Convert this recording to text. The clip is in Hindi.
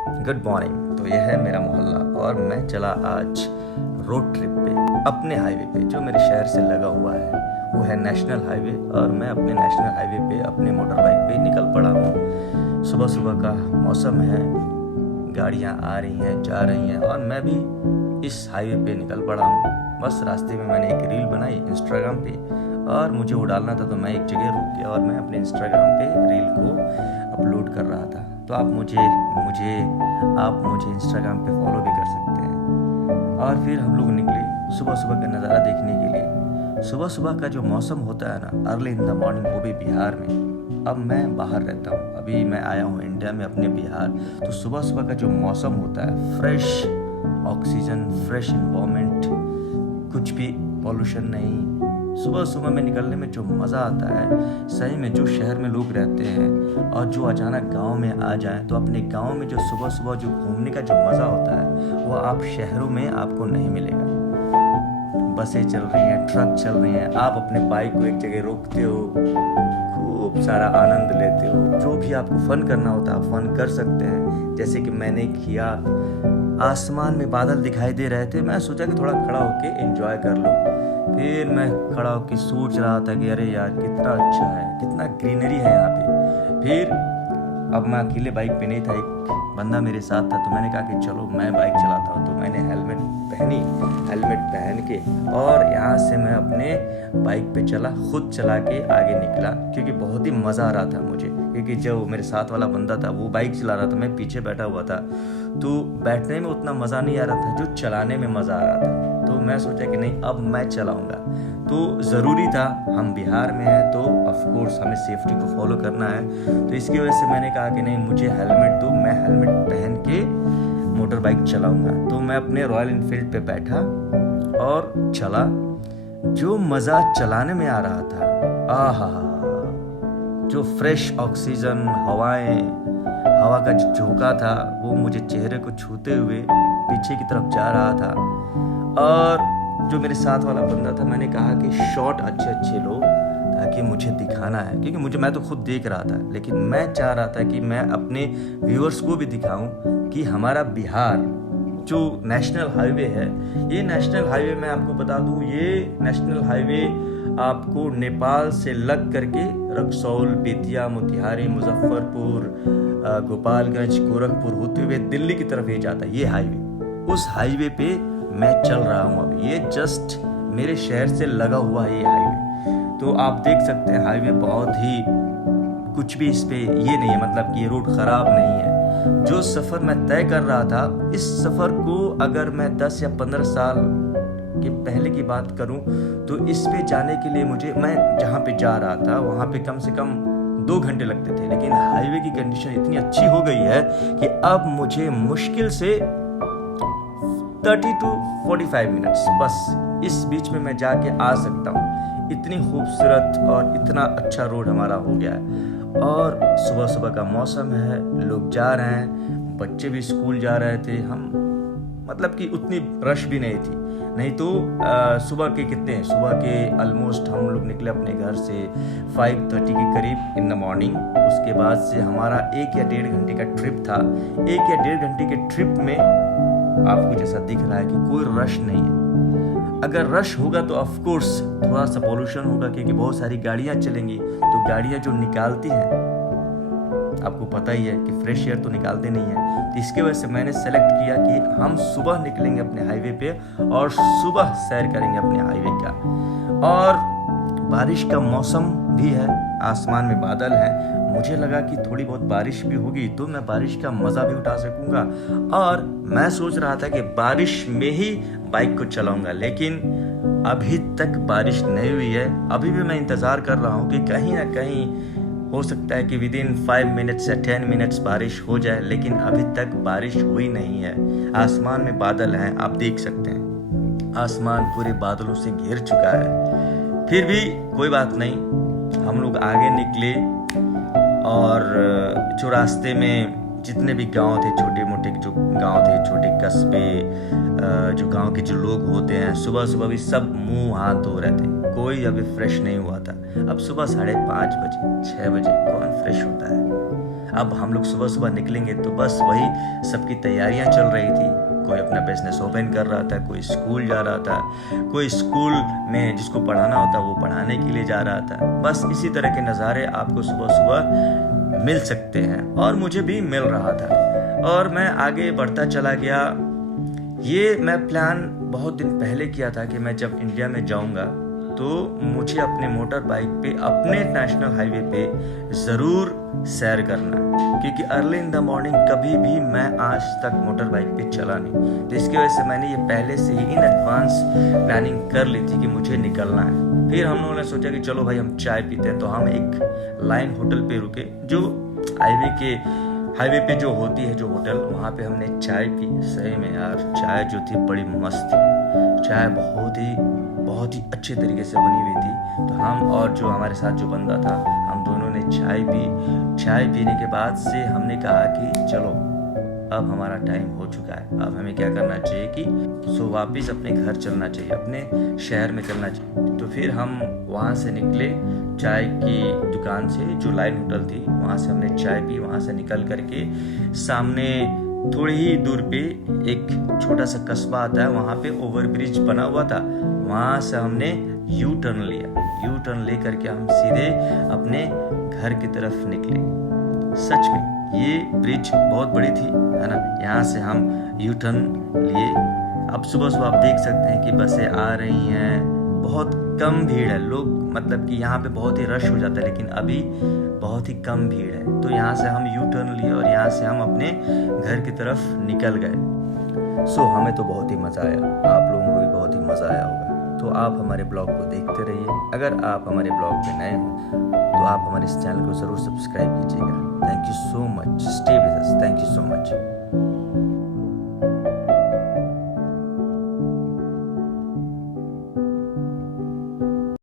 Good morning. तो यह है मेरा मोहल्ला और मैं चला आज रोड ट्रिप पे अपने हाईवे पे जो मेरे शहर से लगा हुआ है। वो है नेशनल हाईवे और मैं अपने नेशनल हाईवे पे अपने मोटर बाइक पे निकल पड़ा हूँ। सुबह सुबह का मौसम है, गाड़ियाँ आ रही हैं जा रही हैं और मैं भी इस हाईवे पे निकल पड़ा हूँ। बस रास्ते में मैंने एक रील बनाई इंस्टाग्राम पे और मुझे वो डालना था, तो मैं एक जगह रुक गया और मैं अपने इंस्टाग्राम पे रील को अपलोड कर रहा था। तो आप मुझे इंस्टाग्राम पे फॉलो भी कर सकते हैं। और फिर हम लोग निकले सुबह सुबह का नज़ारा देखने के लिए। सुबह सुबह का जो मौसम होता है ना, अर्ली इन द मॉर्निंग, वो भी बिहार में। अब मैं बाहर रहता हूँ, अभी मैं आया हूँ इंडिया में अपने बिहार। तो सुबह सुबह का जो मौसम होता है, फ्रेश ऑक्सीजन, फ्रेश इन्वायरमेंट, कुछ भी पॉल्यूशन नहीं। सुबह सुबह में निकलने में जो मज़ा आता है, सही में जो शहर में लोग रहते हैं और जो अचानक गांव में आ जाएं, तो अपने गांव में जो सुबह सुबह जो घूमने का जो मज़ा होता है, वो आप शहरों में आपको नहीं मिलेगा। बसें चल रही हैं, ट्रक चल रही हैं, आप अपने बाइक को एक जगह रोकते हो, खूब सारा आनंद लेते हो। जो भी आपको फ़न करना होता है आप फ़न कर सकते हैं, जैसे कि मैंने किया। आसमान में बादल दिखाई दे रहे थे, मैं सोचा कि थोड़ा खड़ा होके एंजॉय कर लूँ। फिर मैं खड़ा होकर सोच रहा था कि अरे यार कितना अच्छा है, कितना ग्रीनरी है यहाँ पे। फिर अब मैं अकेले बाइक पे नहीं था, एक बंदा मेरे साथ था, तो मैंने कहा कि चलो मैं बाइक चलाता हूँ। तो मैंने हेलमेट पहन के और यहाँ से मैं अपने बाइक पे चला, खुद चला के आगे निकला, क्योंकि बहुत ही मज़ा आ रहा था मुझे। क्योंकि जो मेरे साथ वाला बंदा था वो बाइक चला रहा था, मैं पीछे बैठा हुआ था, तो बैठने में उतना मज़ा नहीं आ रहा था जो चलाने में मज़ा आ रहा था। तो मैं सोचा कि नहीं, अब मैं चलाऊंगा। तो ज़रूरी था, हम बिहार में हैं, तो ऑफ कोर्स हमें सेफ्टी को फॉलो करना है। तो इसकी वजह से मैंने कहा कि नहीं, मुझे हेलमेट दो, मैं हेलमेट पहन के मोटर बाइक चलाऊंगा। तो मैं अपने रॉयल एनफील्ड पे बैठा और चला। जो मज़ा चलाने में आ रहा था, आहा, जो फ्रेश ऑक्सीजन, हवा का जो झोंका था, वो मुझे चेहरे को छूते हुए पीछे की तरफ जा रहा था। और जो मेरे साथ वाला बंदा था, मैंने कहा कि शॉट अच्छे लो ताकि मुझे दिखाना है, क्योंकि मैं तो खुद देख रहा था, लेकिन मैं चाह रहा था कि मैं अपने व्यूअर्स को भी दिखाऊं कि हमारा बिहार जो नेशनल हाईवे है, ये नेशनल हाईवे मैं आपको बता दूं, ये नेशनल हाईवे आपको नेपाल से लग करके रक्सौल, बेतिया, मोतिहारी, मुजफ्फरपुर, गोपालगंज, गोरखपुर होते हुए दिल्ली की तरफ ये जाता है। ये हाईवे, उस हाईवे पे मैं चल रहा हूँ अभी। ये जस्ट मेरे शहर से लगा हुआ है ये हाईवे। तो आप देख सकते हैं हाईवे बहुत ही, कुछ भी इस पे ये नहीं है, मतलब कि ये रोड ख़राब नहीं है। जो सफ़र मैं तय कर रहा था, इस सफ़र को अगर मैं 10 या 15 साल के पहले की बात करूं, तो इस पे जाने के लिए मैं जहाँ पे जा रहा था वहाँ पे कम से कम 2 घंटे लगते थे। लेकिन हाईवे की कंडीशन इतनी अच्छी हो गई है कि अब मुझे मुश्किल से 30 to 45 मिनट्स, बस इस बीच में मैं जाके आ सकता हूँ। इतनी खूबसूरत और इतना अच्छा रोड हमारा हो गया है। और सुबह सुबह का मौसम है, लोग जा रहे हैं, बच्चे भी स्कूल जा रहे थे। हम मतलब कि उतनी रश भी नहीं थी, नहीं तो सुबह के कितने, सुबह के ऑलमोस्ट हम लोग निकले अपने घर से 5:30 के करीब इन द मॉर्निंग। उसके बाद से हमारा 1 या 1.5 घंटे का ट्रिप था। 1 या 1.5 घंटे के ट्रिप में आपको जैसा दिख रहा है कि कोई रश नहीं है। अगर रश होगा तो ऑफ कोर्स थोड़ा सा पॉल्यूशन होगा, क्योंकि बहुत सारी गाड़ियां चलेंगी। तो गाड़ियां जो निकालती हैं, आपको पता ही है कि फ्रेश एयर तो निकालते नहीं है। तो इसके वजह से मैंने सेलेक्ट किया कि हम सुबह निकलेंगे अपने हाईवे पे और सुबह सैर करेंगे अपने हाईवे का। और बारिश का मौसम भी है, आसमान में बादल है। मुझे लगा कि थोड़ी बहुत बारिश भी होगी तो मैं बारिश का मज़ा भी उठा सकूंगा। और मैं सोच रहा था कि बारिश में ही बाइक को चलाऊंगा, लेकिन अभी तक बारिश नहीं हुई है। अभी भी मैं इंतज़ार कर रहा हूँ कि कहीं ना कहीं हो सकता है कि विदिन 5 मिनट्स या 10 मिनट्स बारिश हो जाए, लेकिन अभी तक बारिश हुई नहीं है। आसमान में बादल हैं, आप देख सकते हैं, आसमान पूरे बादलों से घिर चुका है। फिर भी कोई बात नहीं, हम लोग आगे निकले और जो रास्ते में जितने भी गांव थे, छोटे मोटे जो गांव थे, छोटे कस्बे, जो गांव के जो लोग होते हैं, सुबह सुबह भी सब मुंह हाथ धो रहे थे। कोई अभी फ्रेश नहीं हुआ था। अब सुबह 5:30 बजे, 6 बजे कौन फ्रेश होता है? अब हम लोग सुबह सुबह निकलेंगे तो बस वही सबकी तैयारियां चल रही थी। कोई अपना बिजनेस ओपन कर रहा था, कोई स्कूल जा रहा था, कोई स्कूल में जिसको पढ़ाना होता वो पढ़ाने के लिए जा रहा था। बस इसी तरह के नज़ारे आपको सुबह सुबह मिल सकते हैं और मुझे भी मिल रहा था और मैं आगे बढ़ता चला गया। ये मैं प्लान बहुत दिन पहले किया था कि मैं जब इंडिया में जाऊंगा तो मुझे अपने मोटर बाइक पे अपने नेशनल हाईवे पे ज़रूर सैर करना, क्योंकि अर्ली इन द मॉर्निंग कभी भी मैं आज तक मोटर बाइक पे चला नहीं। तो इसकी वजह से मैंने ये पहले से ही इन एडवांस प्लानिंग कर ली थी कि मुझे निकलना है। फिर हम लोगों ने सोचा कि चलो भाई हम चाय पीते हैं, तो हम एक लाइन होटल पे रुके जो हाईवे पे जो होती है जो होटल, वहाँ पे हमने चाय पी। सही में यार चाय जो थी बड़ी मस्त थी, चाय बहुत ही अच्छे तरीके से बनी हुई थी। तो हम और जो हमारे साथ जो बंदा था, हम दोनों ने चाय पी। चाय पीने के बाद से हमने कहा कि चलो अब हमारा टाइम हो चुका है, अब हमें क्या करना चाहिए कि वापस अपने घर चलना चाहिए, अपने शहर में चलना चाहिए। तो फिर हम वहाँ से निकले चाय की दुकान से, जो लाइन होटल थी वहाँ से हमने चाय पी। वहाँ से निकल करके सामने थोड़ी ही दूर पे एक छोटा सा कस्बा आता है, वहाँ पे ओवरब्रिज बना हुआ था, वहाँ से हमने यू टर्न लिया। यू टर्न ले करके हम सीधे अपने घर की तरफ निकले। सच में ये ब्रिज बहुत बड़ी थी, है ना। यहाँ से हम यू टर्न लिए। अब सुबह सुबह आप देख सकते हैं कि बसें आ रही हैं, बहुत कम भीड़ है। लोग मतलब कि यहाँ पे बहुत ही रश हो जाता है, लेकिन अभी बहुत ही कम भीड़ है। तो यहाँ से हम यू टर्न लिए और यहाँ से हम अपने घर की तरफ निकल गए। हमें तो बहुत ही मज़ा आया, आप लोगों को भी बहुत ही मज़ा आया होगा। तो आप हमारे ब्लॉग को देखते रहिए। अगर आप हमारे ब्लॉग पे नए हो तो आप हमारे इस चैनल को ज़रूर सब्सक्राइब कीजिएगा। Thank you so much, stay with us, thank you so much.